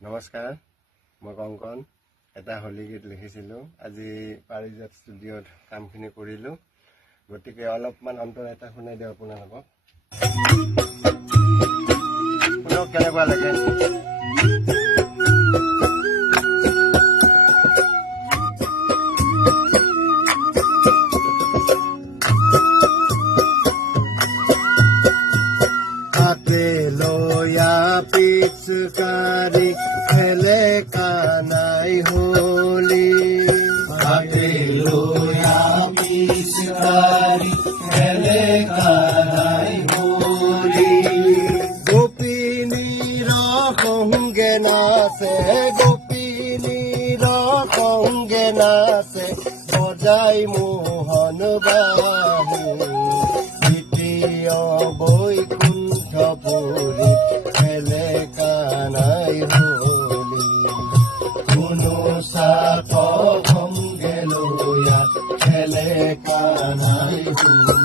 নমস্কাৰ, মই কংকন। এটা হোলী গীত লিখিছিলোঁ। আজি পাৰিজাত ষ্টুডিঅ'ত কামখিনি কৰিলোঁ, গতিকে অলপমান অন্তৰ এটা শুনাই দিওঁ আপোনালোকক। শুনক কেনেকুৱা লাগে। পিচকারি খেলে কানাই হোলি, হাতে লোয়া পিচকারি খেলে কানাই হোলি। গোপিনীর সঙ্গে নাচে, গোপিনীর সঙ্গে নাচে, বজাই মোহন বাহু। দ্বিতীয় বৈকুণ্ঠপুরী খেলে কানাই হোলি, কোনো সাপ সঙ্গে লইয়া খেলে কানাই হোলি।